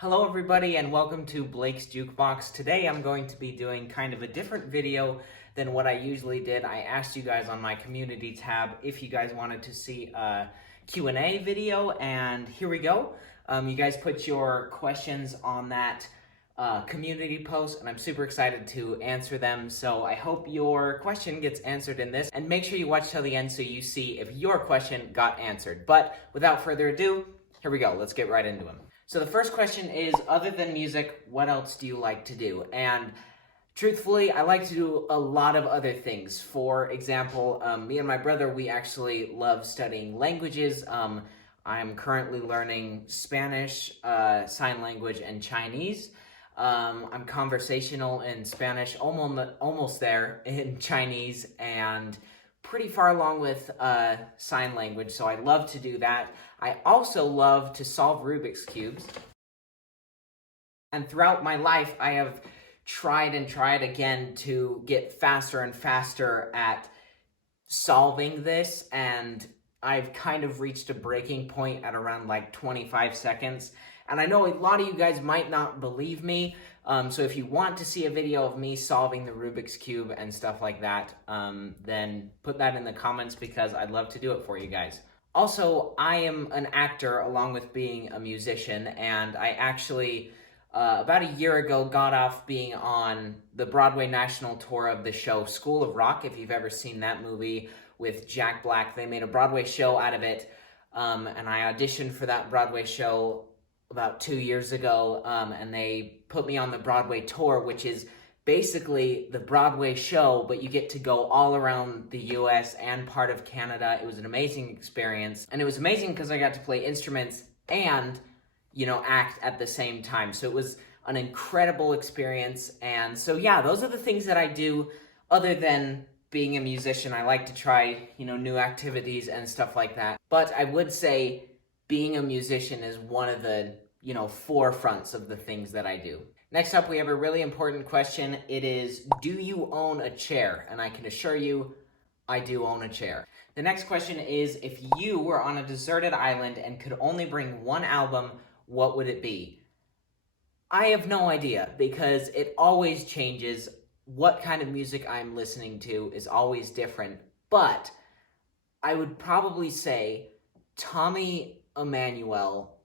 Hello everybody and welcome to Blake's Jukebox. Today I'm going to be doing kind of a different video than what I usually did. I asked you guys on my community tab if you guys wanted to see a Q&A video, and here we go. You guys put your questions on that community post, and I'm super excited to answer them. So I hope your question gets answered in this, and make sure you watch till the end so you see if your question got answered. But without further ado, here we go. Let's get right into them. So the first question is, other than music, what else do you like to do? And truthfully, I like to do a lot of other things. For example, me and my brother, we actually love studying languages. I'm currently learning Spanish, sign language, and Chinese. I'm conversational in Spanish, almost there in Chinese, and pretty far along with sign language, so I love to do that. I also love to solve Rubik's Cubes. And throughout my life, I have tried and tried again to get faster and faster at solving this, and I've kind of reached a breaking point at around like 25 seconds. And I know a lot of you guys might not believe me, so if you want to see a video of me solving the Rubik's Cube and stuff like that, then put that in the comments because I'd love to do it for you guys. Also, I am an actor along with being a musician, and I actually, about a year ago, got off being on the Broadway national tour of the show School of Rock. If you've ever seen that movie with Jack Black, they made a Broadway show out of it, and I auditioned for that Broadway show about 2 years ago, and they put me on the Broadway tour, which is basically the Broadway show, but you get to go all around the US and part of Canada. It was an amazing experience, and it was amazing because I got to play instruments and, act at the same time. So it was an incredible experience, and so yeah, those are the things that I do other than being a musician. I like to try, new activities and stuff like that. But I would say being a musician is one of the, forefronts of the things that I do. Next up, we have a really important question. It is, do you own a chair? And I can assure you, I do own a chair. The next question is, if you were on a deserted island and could only bring one album, what would it be? I have no idea because it always changes. What kind of music I'm listening to is always different, but I would probably say Tommy Emmanuel,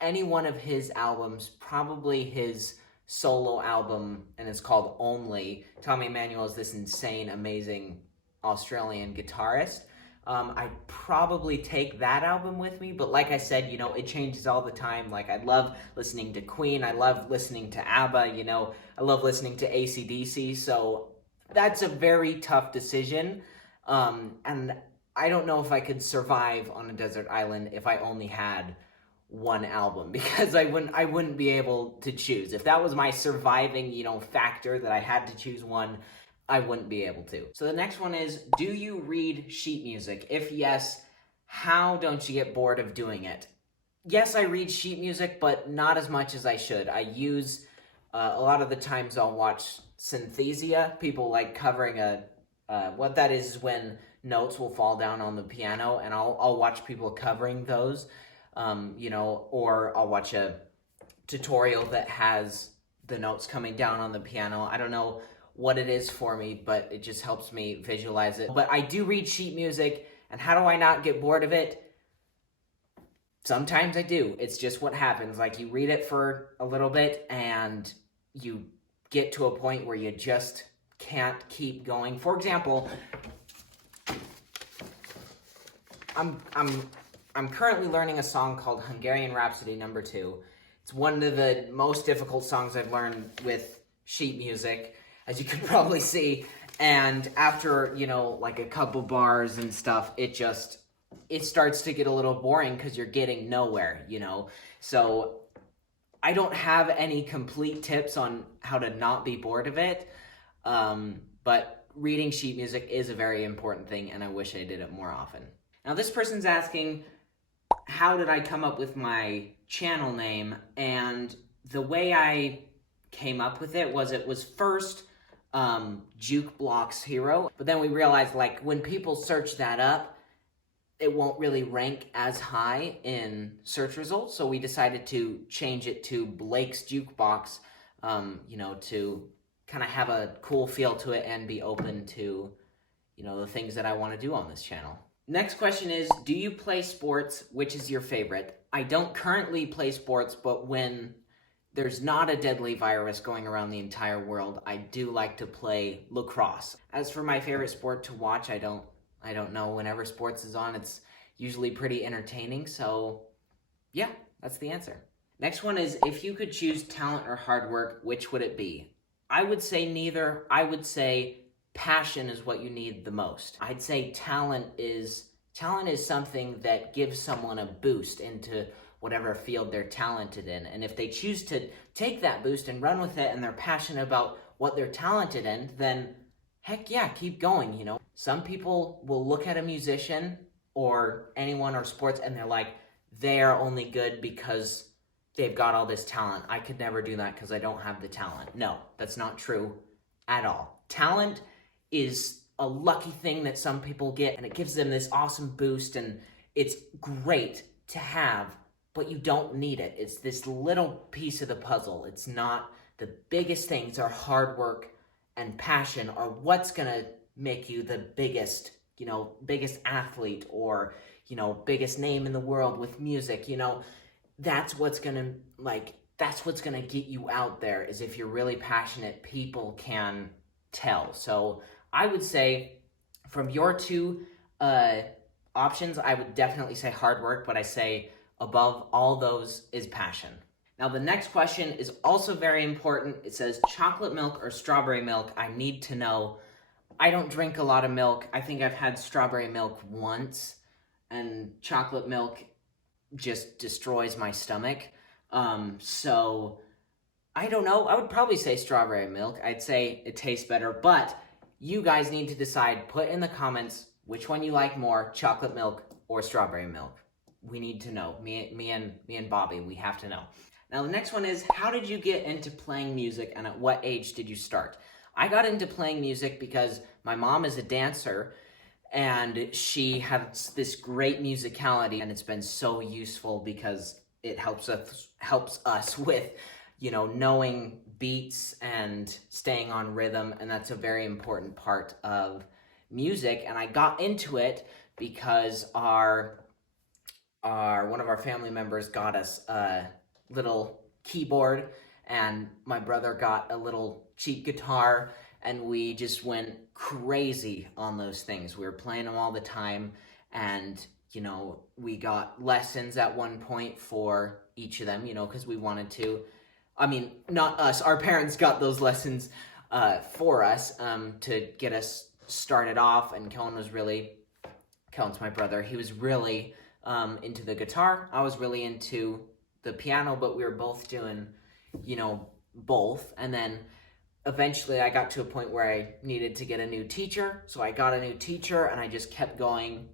any one of his albums, probably his solo album, and it's called Only. Tommy Emmanuel is this insane, amazing Australian guitarist. I'd probably take that album with me, but like I said, it changes all the time. Like, I love listening to Queen, I love listening to ABBA, I love listening to AC/DC, so that's a very tough decision, and I don't know if I could survive on a desert island if I only had one album, because I wouldn't be able to choose. If that was my surviving, factor that I had to choose one, I wouldn't be able to. So the next one is, do you read sheet music? If yes, how don't you get bored of doing it? Yes, I read sheet music, but not as much as I should. I use, a lot of the times I'll watch synthesia, people like covering what that is when notes will fall down on the piano, and I'll watch people covering those. Or I'll watch a tutorial that has the notes coming down on the piano. I don't know what it is for me, but it just helps me visualize it. But I do read sheet music, and how do I not get bored of it? Sometimes I do. It's just what happens. Like, you read it for a little bit, and you get to a point where you just can't keep going. For example, I'm currently learning a song called Hungarian Rhapsody No. 2. It's one of the most difficult songs I've learned with sheet music, as you can probably see. And after, like a couple bars and stuff, it starts to get a little boring because you're getting nowhere, So I don't have any complete tips on how to not be bored of it. But reading sheet music is a very important thing, and I wish I did it more often. Now, this person's asking, how did I come up with my channel name? And the way I came up with it was first Juke Blocks Hero, but then we realized, like, when people search that up, it won't really rank as high in search results. So we decided to change it to Blake's Jukebox, to kind of have a cool feel to it and be open to, the things that I want to do on this channel. Next question is, do you play sports? Which is your favorite? I don't currently play sports, but when there's not a deadly virus going around the entire world, I do like to play lacrosse. As for my favorite sport to watch, I don't know. Whenever sports is on, it's usually pretty entertaining. So yeah, that's the answer. Next one is, if you could choose talent or hard work, which would it be? I would say neither. I would say passion is what you need the most. I'd say talent is something that gives someone a boost into whatever field they're talented in. And if they choose to take that boost and run with it and they're passionate about what they're talented in, then heck yeah, keep going, Some people will look at a musician or anyone or sports and they're like, they are only good because they've got all this talent. I could never do that because I don't have the talent. No, that's not true at all. Talent is a lucky thing that some people get, and it gives them this awesome boost, and it's great to have, but you don't need it. It's this little piece of the puzzle. It's not the biggest things. Are hard work and passion are what's gonna make you the biggest athlete or, biggest name in the world with music. That's what's gonna get you out there, is if you're really passionate, people can tell. So I would say from your two options, I would definitely say hard work, but I say above all those is passion. Now the next question is also very important. It says chocolate milk or strawberry milk. I need to know. I don't drink a lot of milk. I think I've had strawberry milk once, and chocolate milk just destroys my stomach. So I don't know. I would probably say strawberry milk. I'd say it tastes better, but you guys need to decide. Put in the comments which one you like more, chocolate milk or strawberry milk. We need to know. Me and Bobby, we have to know. Now the next one is, how did you get into playing music and at what age did you start? I got into playing music because my mom is a dancer and she has this great musicality, and it's been so useful because it helps us with knowing beats and staying on rhythm, and that's a very important part of music. And I got into it because one of our family members got us a little keyboard, and my brother got a little cheap guitar, and we just went crazy on those things. We were playing them all the time, and we got lessons at one point for each of them, because we wanted to. I mean, not us. Our parents got those lessons for us to get us started off. And Kellen's my brother. He was really into the guitar. I was really into the piano, but we were both doing, both. And then eventually I got to a point where I needed to get a new teacher. So I got a new teacher, and I just kept going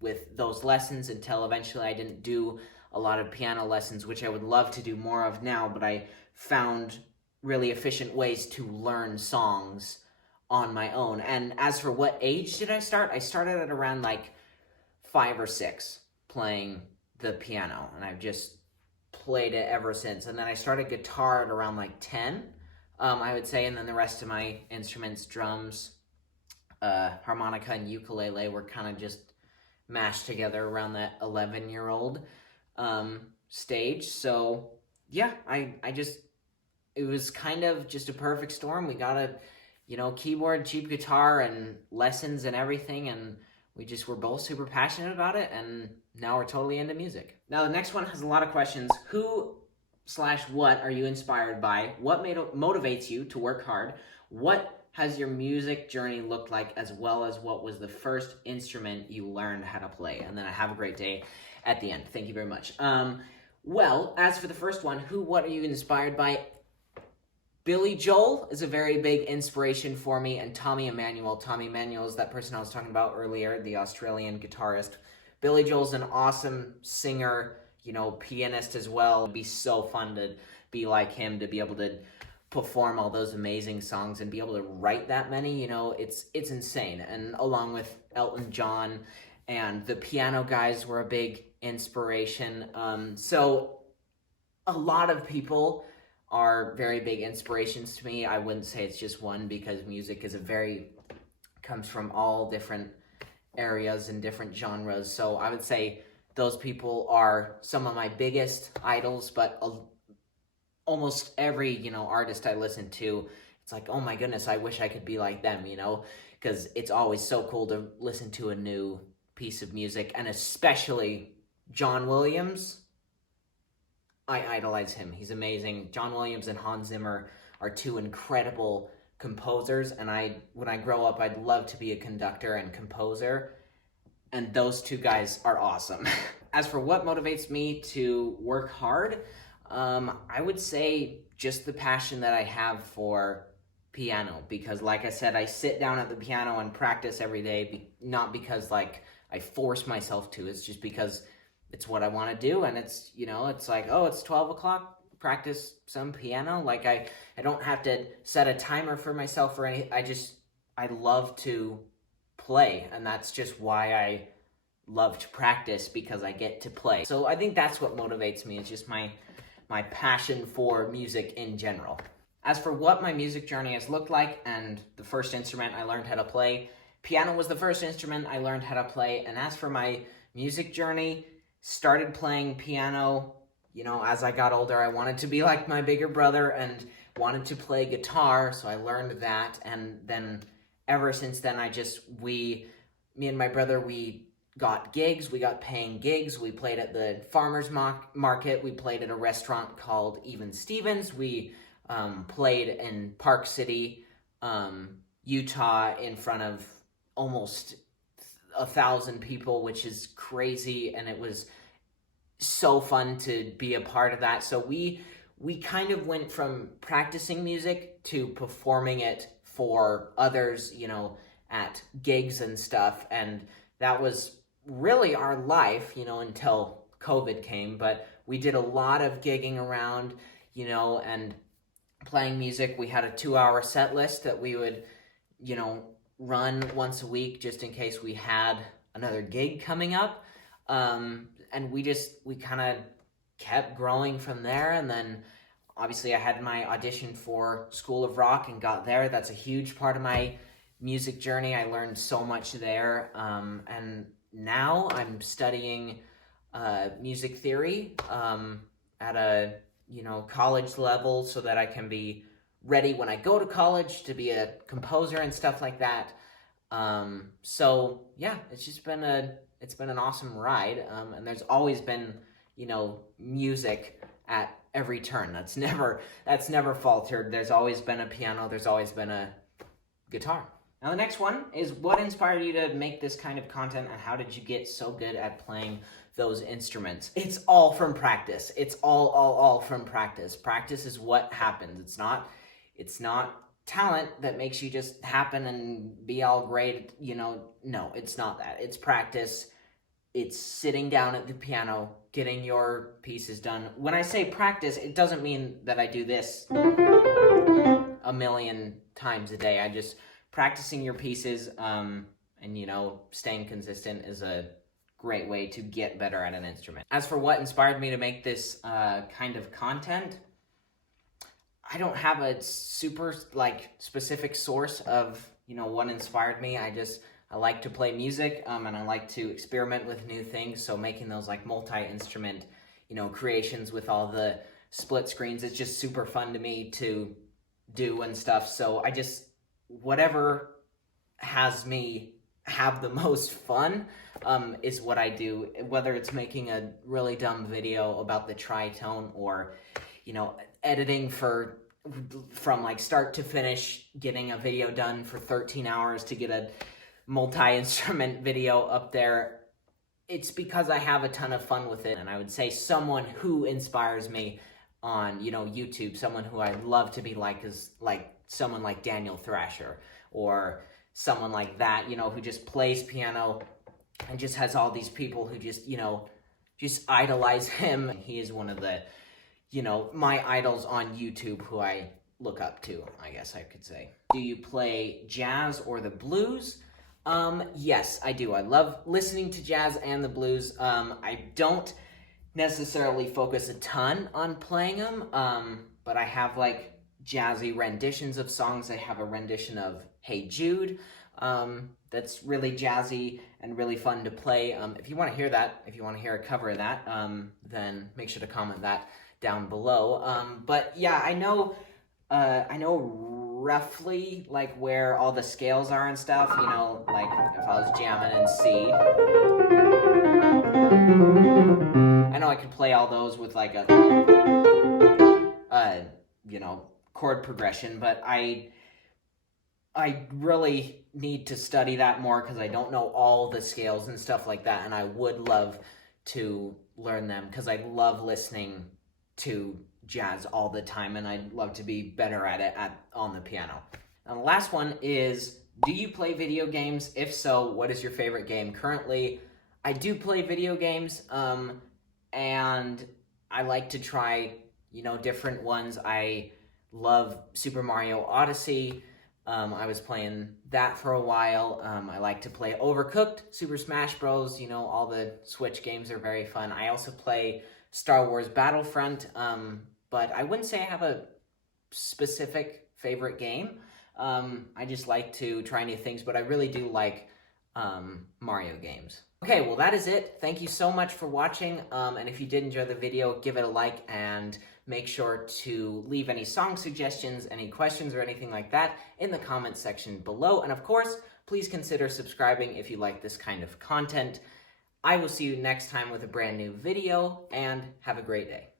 with those lessons until eventually I didn't do a lot of piano lessons, which I would love to do more of now, but I found really efficient ways to learn songs on my own. And as for what age did I start? I started at around 5 or 6 playing the piano, and I've just played it ever since. And then I started guitar at around 10, I would say, and then the rest of my instruments, drums, harmonica, and ukulele were kind of just mashed together around that 11-year-old stage. So yeah, it was kind of just a perfect storm. We got a, keyboard, cheap guitar, and lessons and everything, and we just were both super passionate about it, and now we're totally into music. Now the next one has a lot of questions. Who/what are you inspired by? What motivates you to work hard? What has your music journey looked like, as well as what was the first instrument you learned how to play? And then I have a great day at the end. Thank you very much. Well, as for the first one, what are you inspired by? Billy Joel is a very big inspiration for me, and Tommy Emmanuel. Tommy Emmanuel is that person I was talking about earlier, the Australian guitarist. Billy Joel's an awesome singer, pianist as well. It'd be so fun to be like him, to be able to perform all those amazing songs and be able to write that many, it's insane. And along with Elton John and the piano guys were a big inspiration. So a lot of people are very big inspirations to me. I wouldn't say it's just one, because music is comes from all different areas and different genres. So I would say those people are some of my biggest idols, but almost every, artist I listen to, it's like, oh my goodness, I wish I could be like them, because it's always so cool to listen to a new piece of music, and especially John Williams. I idolize him. He's amazing. John Williams and Hans Zimmer are two incredible composers, and when I grow up, I'd love to be a conductor and composer, and those two guys are awesome. As for what motivates me to work hard, I would say just the passion that I have for piano, because like I said, I sit down at the piano and practice every day, not because like I force myself to, it's just because it's what I want to do, and it's, it's like, oh, it's 12 o'clock, practice some piano. Like I don't have to set a timer for myself or anything. I love to play, and that's just why I love to practice, because I get to play. So I think that's what motivates me. It's just my passion for music in general. As for what my music journey has looked like, and the first instrument I learned how to play, piano was the first instrument I learned how to play. And as for my music journey, started playing piano, as I got older. I wanted to be like my bigger brother and wanted to play guitar, so I learned that. And then ever since then, me and my brother, we got gigs, we got paying gigs. We played at the farmer's market, we played at a restaurant called Even Stevens, we played in Park City, Utah, in front of almost 1,000 people, which is crazy, and it was so fun to be a part of that. So we kind of went from practicing music to performing it for others, at gigs and stuff, and that was really our life, until COVID came. But we did a lot of gigging around, and playing music. We had a 2-hour set list that we would, run once a week, just in case we had another gig coming up. And we kind of kept growing from there. And then obviously I had my audition for School of Rock and got there. That's a huge part of my music journey. I learned so much there. And now I'm studying music theory at a college level, so that I can be ready when I go to college to be a composer and stuff like that. So yeah, it's been an awesome ride. And there's always been, music at every turn. That's never faltered. There's always been a piano. There's always been a guitar. Now the next one is, what inspired you to make this kind of content, and how did you get so good at playing those instruments? It's all from practice. It's all from practice. Practice is what happens. It's not talent that makes you just happen and be all great, no, it's not that. It's practice. It's sitting down at the piano, getting your pieces done. When I say practice, it doesn't mean that I do this a million times a day. Practicing your pieces, and staying consistent is a great way to get better at an instrument. As for what inspired me to make this kind of content, I don't have a super specific source of what inspired me. I like to play music, and I like to experiment with new things. So making those multi-instrument creations with all the split screens is just super fun to me to do and stuff. So whatever has me have the most fun is what I do, whether it's making a really dumb video about the tritone, or editing from start to finish, getting a video done for 13 hours to get a multi-instrument video up there. It's because I have a ton of fun with it. And I would say someone who inspires me on YouTube, someone who I love to be like, is someone like Daniel Thrasher, or someone like that, who just plays piano and just has all these people who just idolize him. He is one of the, my idols on YouTube who I look up to, I guess I could say. Do you play jazz or the blues? Yes, I do. I love listening to jazz and the blues. I don't necessarily focus a ton on playing them, but I have like jazzy renditions of songs. I have a rendition of Hey Jude, that's really jazzy and really fun to play. If you want to hear that, if you want to hear a cover of that, then make sure to comment that down below. But yeah, I know roughly like where all the scales are and stuff, you know, like if I was jamming in C, I know I could play all those with like a you know, chord progression, but I really need to study that more because I don't know all the scales and stuff like that, and I would love to learn them because I love listening to jazz all the time, and I'd love to be better at it on the piano. And the last one is, do you play video games? If so, what is your favorite game currently? I do play video games, and I like to try, you know, different ones. I love Super Mario Odyssey. I was playing that for a while. I like to play Overcooked, Super Smash Bros. You know, all the Switch games are very fun. I also play Star Wars Battlefront, but I wouldn't say I have a specific favorite game. I just like to try new things, but I really do like Mario games. Okay, well that is it. Thank you so much for watching, and if you did enjoy the video, give it a like, and make sure to leave any song suggestions, any questions, or anything like that in the comments section below. And of course, please consider subscribing if you like this kind of content. I will see you next time with a brand new video, and have a great day.